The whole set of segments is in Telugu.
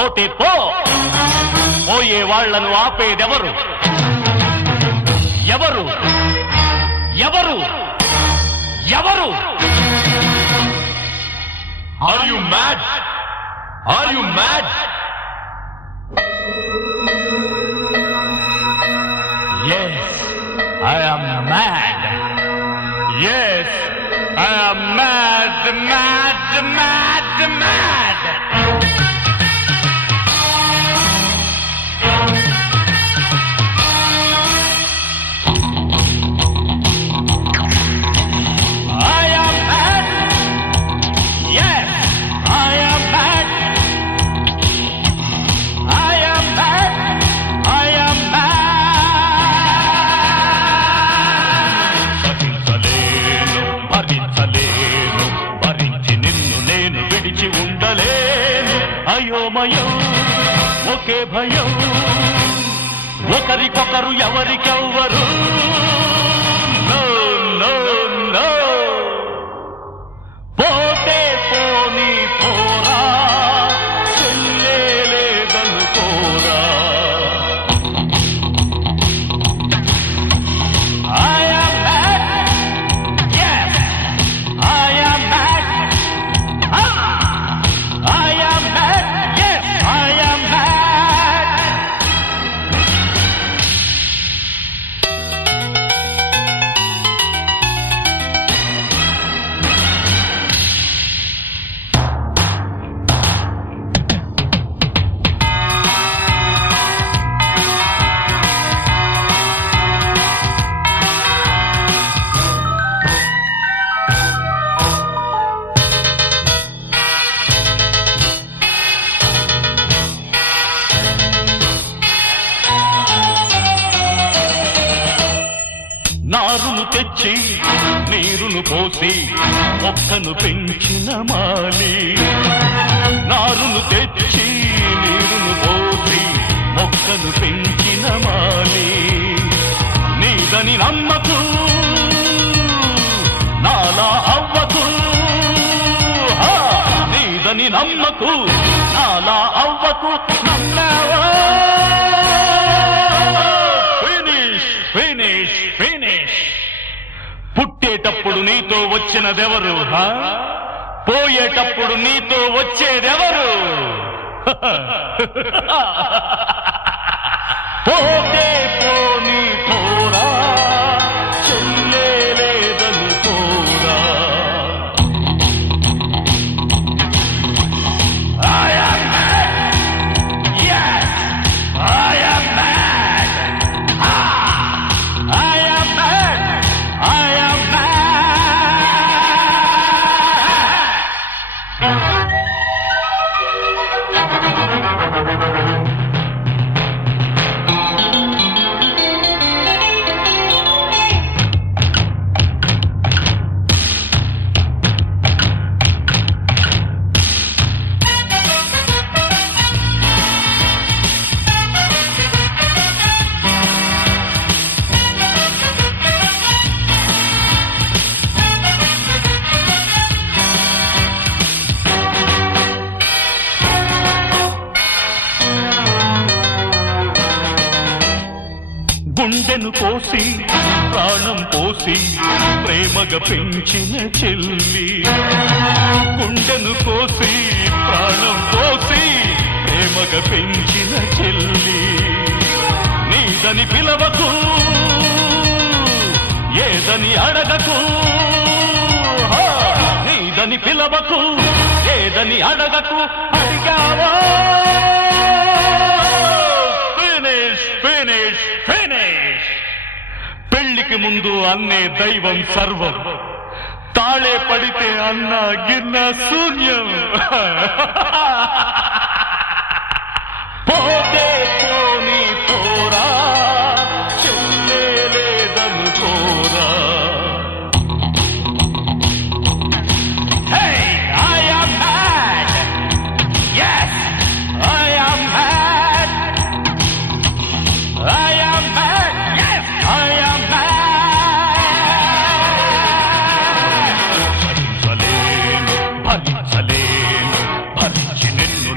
పోతే పో, పోయే వాళ్లను ఆపేదెవరు? ఎవరు ఎవరు ఎవరు? Are you mad? Are you mad? Yes, I am mad. Yes, I am mad, mad, mad, mad. I am mad. Yes, I am mad. I am mad. I am mad. భరించలేను, భరించి నిన్ను నేను విడిచి ఉండలేను. అయోమయం ఒకే భయం, ఒకరికొకరు ఎవరికెవ్వరు. No, no, no. పోతే పోని పోరా, చెల్లేలేదనుకోరా. I am mad. Yes, I am mad. I am mad. Yes, I am mad. నారును తెచ్చి నీరును పోసి మొక్కను పెంచిన మాలి. నారును తెచ్చి నీరును పోసి మొక్కను పెంచిన మాలి. నీదని నమ్మకు, నాలా అవ్వకు. నీదని నమ్మకు, నాలా అవ్వకు. నమ్మావా? Finish finish. పుట్టేటప్పుడు నీతో వచ్చినదెవరు? పోయేటప్పుడు నీతో వచ్చేదెవరు? పోతే పోని పోరా, చెల్లేలేదనుకోరా. I am mad. Yes, I am mad. I am mad. I am mad. గుండెను కోసి ప్రాణం పోసి ప్రేమగా పెంచిన చెల్లి. గుండెను కోసి ప్రాణం పోసి ప్రేమగా పెంచిన చెల్లి. నీదని పిలవకు, ఏదని అడగకు. నీదని పిలవకు, ఏదని అడగకు. అడిగావా? Finish finish finish. పెళ్లికి ముందు అన్నే దైవం సర్వం, తాళే పడితే అన్న గిన్న శూన్యం. పోతే పోని పోరా, చెల్లేలేదనుకోరా. Hey, I am mad. Yes, I am mad. I am mad. Yes, I am mad. భరించలేను, భరించి నిన్ను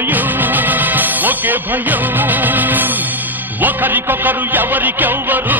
భయం ఒకే భయం ఒకరికొకరు ఎవరికెవ్వరు